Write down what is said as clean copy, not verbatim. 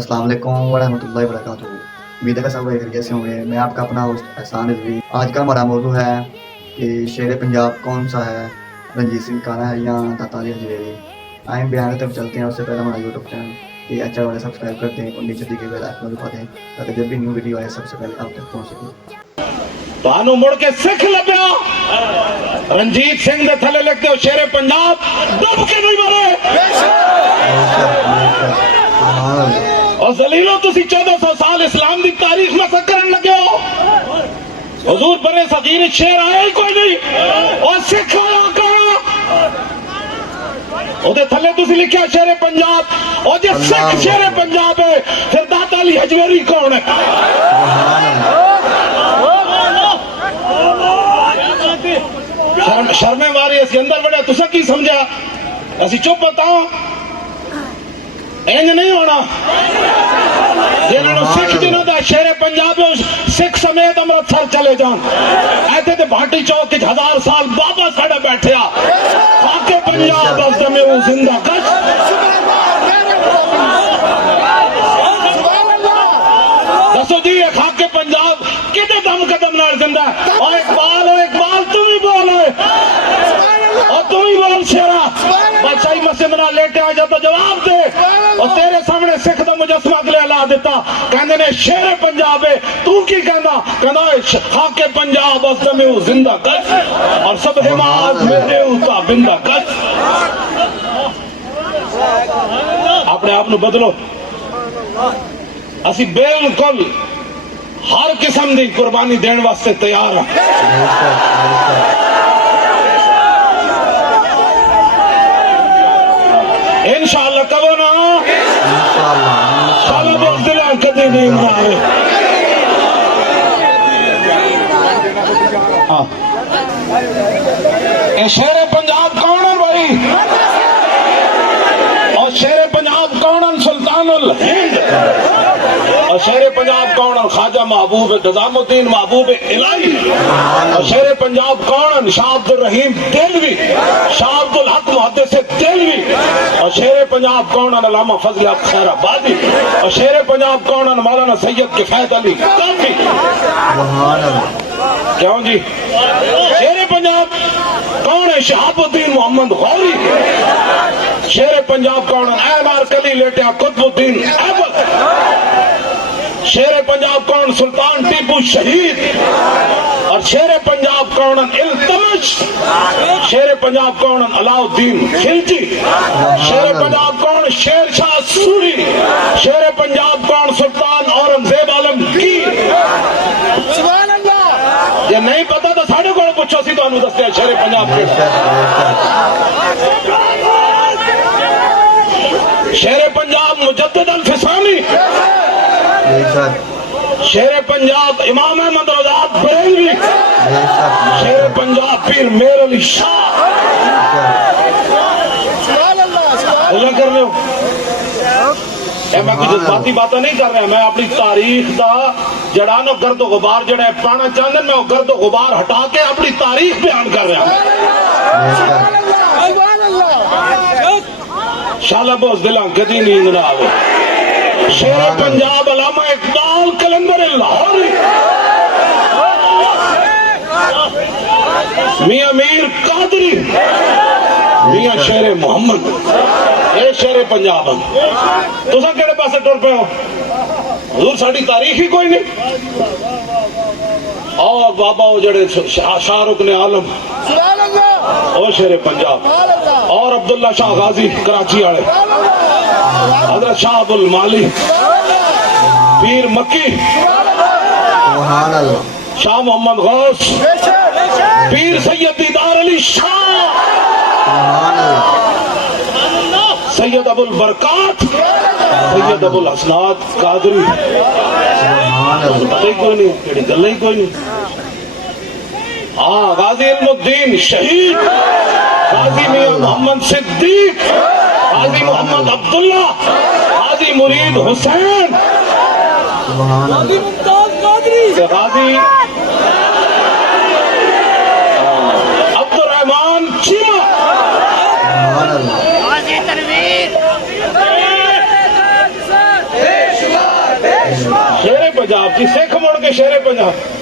السلام علیکم ورحمۃ اللہ وبرکاتہ۔ امید ہے کہ سب خیریت سے ہوں گے۔ میں آپ کا اپنا ہوسٹ احسان رضوی۔ آج کا ہمارا موضوع ہے کہ شیر پنجاب کون سا ہے، رنجیت سنگھ کا ہے یا داتا علی حجویری۔ آئیں بیان تک چلتے ہیں۔ اس سے پہلے ہمارا یوٹیوب چینل کہ اچھا والے سبسکرائب کر دیں اور نیچے دی گئی بیل آئکن دبا دیں تاکہ جب بھی نیو ویڈیو آئے سب سے پہلے آپ تک پہنچ سکے۔ تانوں مڑ کے سکھ لبیا رنجیت سنگھ دے تھلے لکھتے ہو شیر پنجاب دب کے نہیں مرے اور زلیلو تسی 1400 سال اسلام دی تاریخ میں سکرن لگے ہو۔ حضور برے صغیر شیر آئے ہی کوئی نہیں اور سکھ آیا کہاں او دے تھلے تسی لکھیا شیر پنجاب اور جے سکھ شیر پنجاب ہے پھر داتا علی حجویری کون ہے؟ شرمے ماری اسی اندر بڑے تسا کی سمجھا اسی چپ بتاؤ اینج نہیں ہونا جنہوں سکھ جنہوں دا شیر پنجاب سکھ سمیت امرتسر چلے جان ایتے تے بھاٹی چوک 1000 سال بابا ساڑھے بیٹھے خاک پنجاب از دمے وہ زندہ کش دسو جی یہ خاک پنجاب کتے دم قدم نال زندہ ہے اور اقبال تم ہی بول اور تم ہی بول شیرہ بادشاہی مسجد نہ لیٹے آ جا تو جواب دے اور تیرے سامنے سکھ دا مجسمہ اگلے اللہ دیتا کہندے نے شیر پنجاب ہے تو کی کہنا خاک پنجاب اس دمے وہ زندہ کش اور سب حماز میرے ہوتا بندہ کش۔ اپنے آپ نو بدلو اسی بالکل ہر قسم دی قربانی دین واسطے تیار ہیں۔ انشاءاللہ کبھو نا انشاءاللہ بہت دلان کدی نہیں مارے اے شیر پنجاب کون ہے بھائی اور شیر پنجاب کون ہے سلطان الہند اور شیر پنجاب کون ہے خواجہ محبوب نظام الدین محبوب الہی اور شیر پنجاب کون ہے شاہ عبد الرحیم دہلوی شاہ عبد الحق محدث دہلوی اور شیر پنجاب کون ہے علامہ فضل حق خیر آبادی اور شیر پنجاب کون ہے مولانا سید کفایت علی کافی۔ کیوں جی شیر پنجاب کون ہے شہاب الدین محمد غوری شیر پنجاب کون ہے احمد کلی لیٹیا قطب الدین ایبل شیر پنجاب کون سلطان ٹیپو شہید اور شیر پنجاب کون التمش شیر پنجاب کون علاء الدین خلجی شیر پنجاب کون شیر شاہ سوری شیر پنجاب کون سلطان اورنگزیب عالمگیر۔ سبحان اللہ یہ نہیں پتا تو ساڑھے کو پوچھو سی تو انہوں دستے ہیں شیر پنجاب کے شیر پنجاب مجدد الفسانی شیر پنجاب امام احمد رضا بریلوی شیر پنجاب پیر میر علی شاہ۔ اللہ کر لو میں کچھ جذباتی باتیں نہیں کر رہا میں اپنی تاریخ دا جڑانو گرد و غبار جڑا ہے پانا چاندن میں وہ گرد و غبار ہٹا کے اپنی تاریخ بیان کر رہا ہوں۔ شالا بوز دلان کدی نیند نہ آوے شیر پنجاب علامہ اقبال کلندر لاہوری میاں میر قادری میاں شیر محمد اے شیر پنجاب ہم تو سا کہڑے پاسے ٹور پہ ہو حضور ساڑھی تاریخ ہی کوئی نہیں اور بابا ہو جڑے شاہ رکن عالم او شیر پنجاب اور عبداللہ شاہ غازی کراچی آڑے حضرت شاہ ابو المالی پیر مکی شاہ محمد غوث پیر سید دیدار علی شاہ سید ابو البرکات سید ابو الحسنات قادری پتہ ہی کوئی نہیں کیڑی گلہ ہی کوئی نہیں غازی علم الدین شہید غازی میاں محمد صدیق غازی محمد عبداللہ غازی مرید حسین غازی عبد الرحمن چیمہ غازی تنویر ਸ਼ੇਰੇ ਪੰਜਾਬ ਜੀ ਸਿੱਖ ਮੁੜ ਕੇ ਸ਼ੇਰੇ ਪੰਜਾਬ